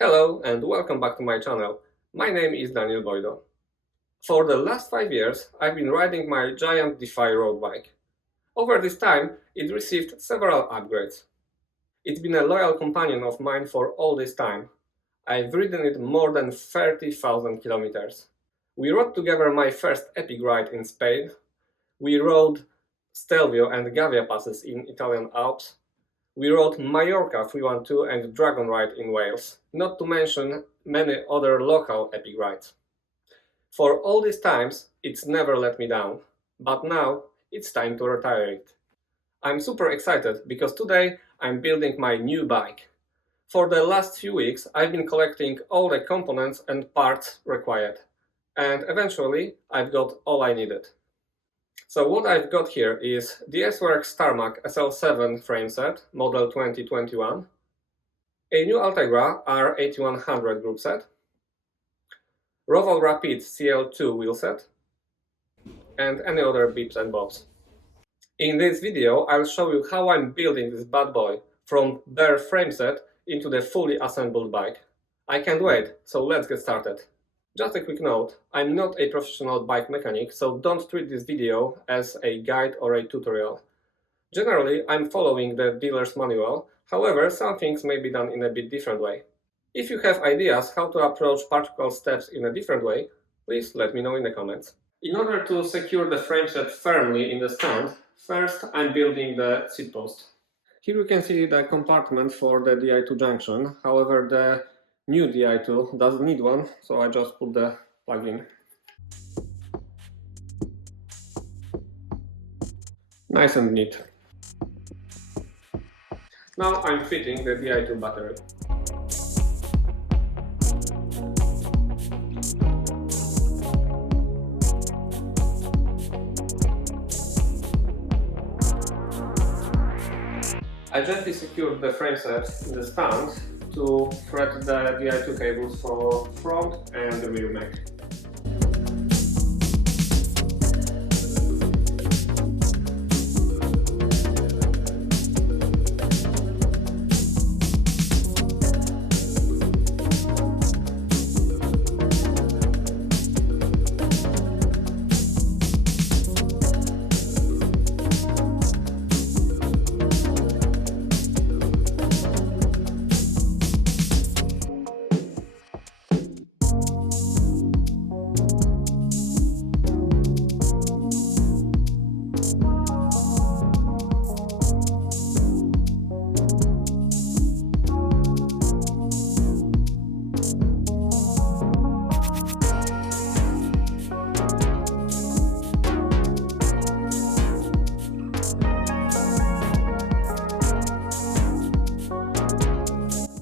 Hello and welcome back to my channel. My name is Daniel Boydo. For the last 5 years I've been riding my giant Defy road bike. Over this time it received several upgrades. It's been a loyal companion of mine for all this time. I've ridden it more than 30,000 kilometers. We rode together my first epic ride in Spain. We rode Stelvio and Gavia passes in Italian Alps. We rode Mallorca 312 and Dragon Ride in Wales, not to mention many other local epic rides. For all these times, it's never let me down, but now it's time to retire it. I'm super excited because today I'm building my new bike. For the last few weeks I've been collecting all the components and parts required, and eventually I've got all I needed. So what I've got here is DS-Works Tarmac SL7 frameset, model 2021, a new Ultegra R8100 Groupset, Roval Rapide CL2 wheelset, and any other bits and bobs. In this video I'll show you how I'm building this bad boy from bare frameset into the fully assembled bike. I can't wait, so let's get started. Just a quick note, I'm not a professional bike mechanic, so don't treat this video as a guide or a tutorial. Generally, I'm following the dealer's manual, however, some things may be done in a bit different way. If you have ideas how to approach particular steps in a different way, please let me know in the comments. In order to secure the frameset firmly in the stand, first I'm building the seat post. Here you can see the compartment for the Di2 junction, however the new Di2 doesn't need one, so I just put the plug in. Nice and neat. Now I'm fitting the Di2 battery. I gently secured the frameset in the stand to thread the Di2 cables for front and the rear mech.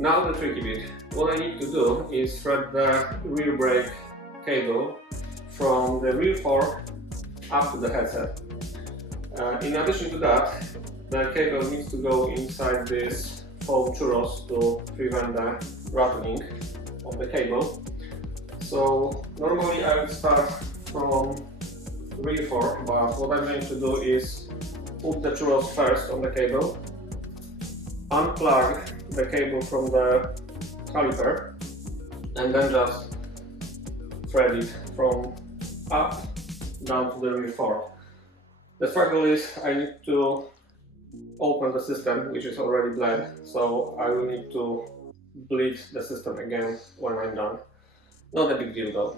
Now the tricky bit. What I need to do is thread the rear brake cable from the rear fork up to the headset. In addition to that, the cable needs to go inside this foam churros to prevent the rattling of the cable. So normally I would start from rear fork, but what I'm going to do is put the churros first on the cable, unplug the cable from the caliper, and then just thread it from up down to the rear fork. The struggle is I need to open the system, which is already bled, so I will need to bleed the system again when I'm done. Not a big deal though.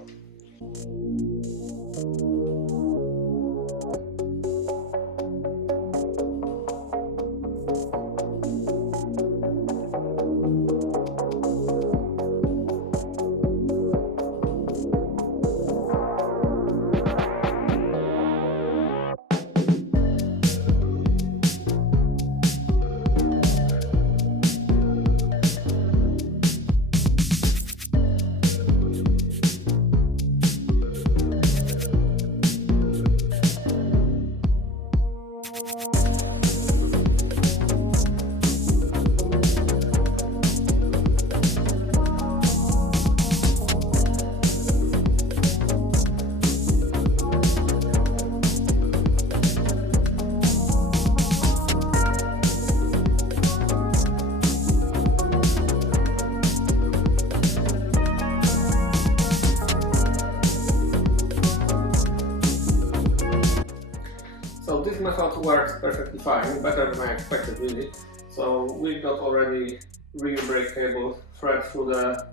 method works perfectly fine, better than I expected really. So we've got already rear brake cable thread through the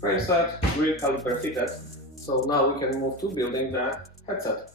crankset, rear caliper fitted. So now we can move to building the headset.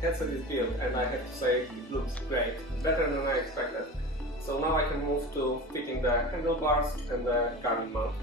Headset is built and I have to say it looks great, better than I expected. So now I can move to fitting the handlebars and the carrying mount.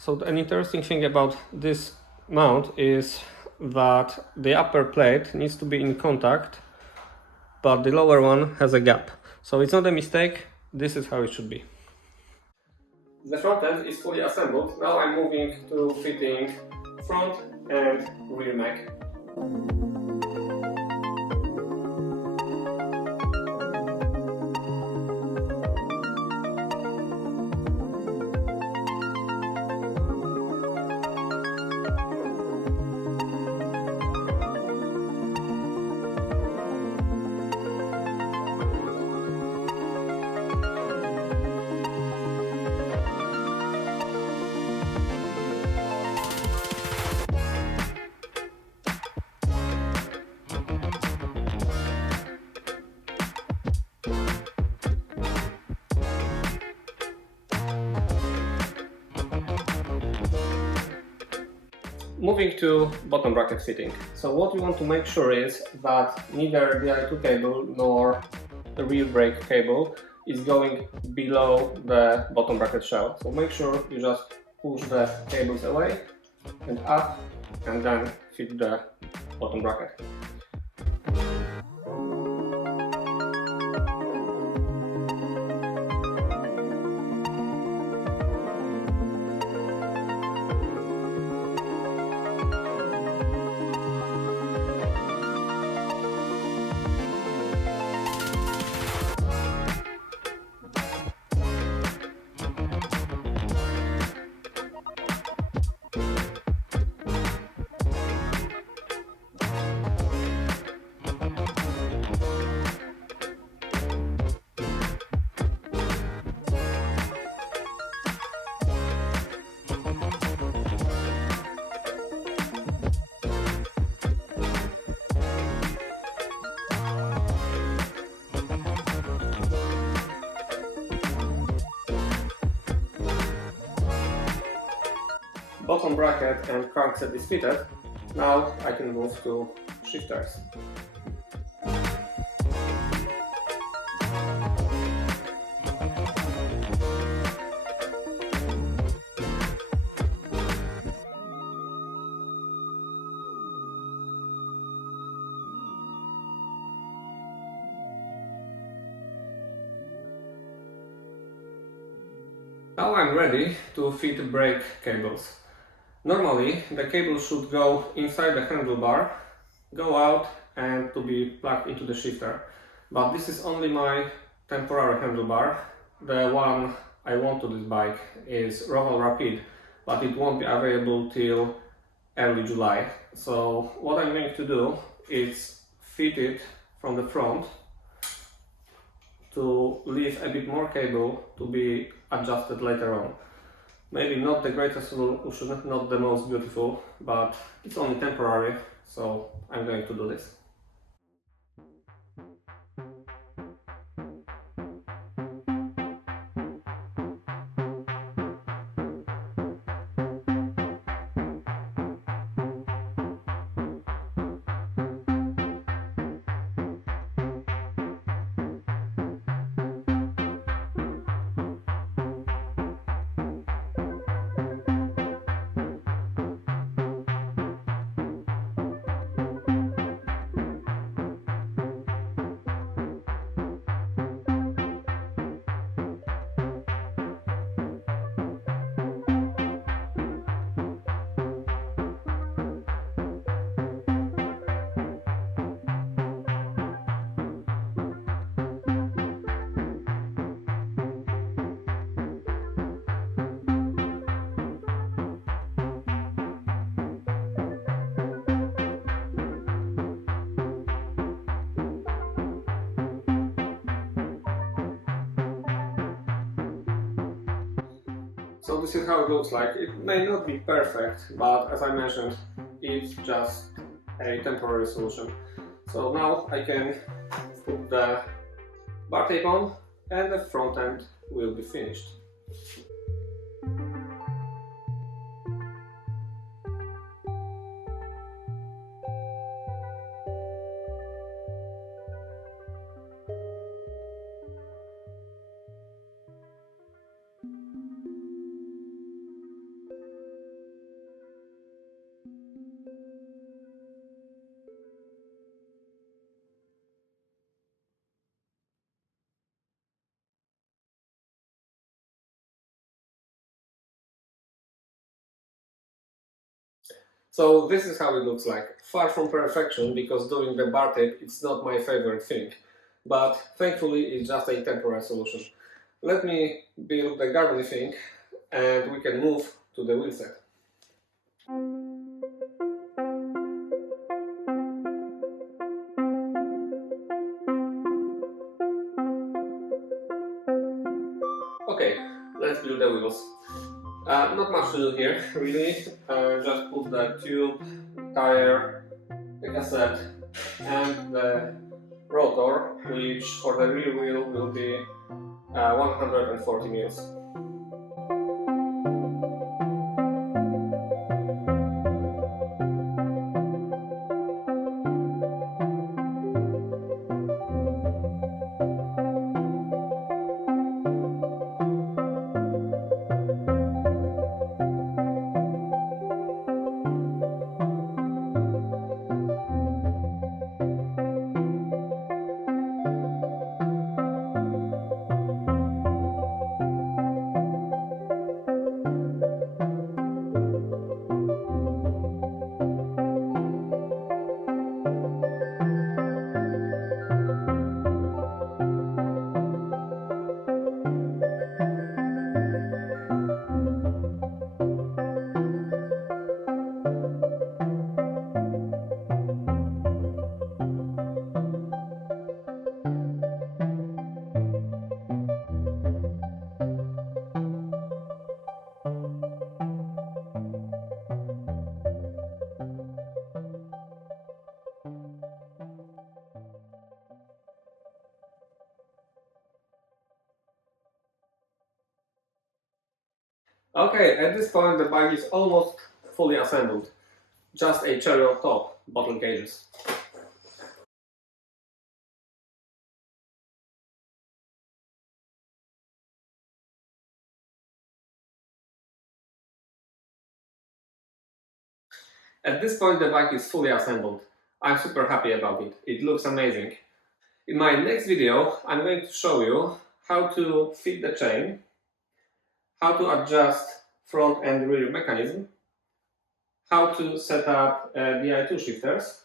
So an interesting thing about this mount is that the upper plate needs to be in contact, but the lower one has a gap. So it's not a mistake, this is how it should be. The front end is fully assembled. Now I'm moving to fitting front and rear neck. Moving to bottom bracket fitting. So what we want to make sure is that neither the I2 cable nor the rear brake cable is going below the bottom bracket shell. So make sure you just push the cables away and up and then fit the bottom bracket. Bottom bracket and crankset is fitted. Now I can move to shifters. Now I'm ready to fit brake cables. Normally the cable should go inside the handlebar, go out and to be plugged into the shifter. But this is only my temporary handlebar. The one I want to this bike is Roval Rapide, but it won't be available till early July. So what I'm going to do is fit it from the front to leave a bit more cable to be adjusted later on. Maybe not the greatest solution, not the most beautiful, but it's only temporary, so I'm going to do this. So this is how it looks like. It may not be perfect, but as I mentioned, it's just a temporary solution. So now I can put the Bartape on and the front end will be finished. So this is how it looks like. Far from perfection, because doing the Bartape it's not my favorite thing, but thankfully it's just a temporary solution. Let me build the garbly thing and we can move to the wheel set. Okay, let's build the wheels. Not much to do here, really. Just put the tube, tire, the cassette and the rotor, which for the rear wheel will be 140 mils. Okay, at this point the bike is almost fully assembled. just a cherry on top, bottle cages. At this point the bike is fully assembled. I'm super happy about it. It looks amazing. In my next video I'm going to show you how to fit the chain, how to adjust front and rear mechanism, how to set up DI2 shifters,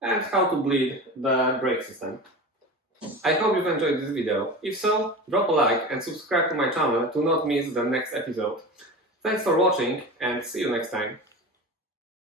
and how to bleed the brake system. I hope you've enjoyed this video. If so, drop a like and subscribe to my channel to not miss the next episode. Thanks for watching and see you next time.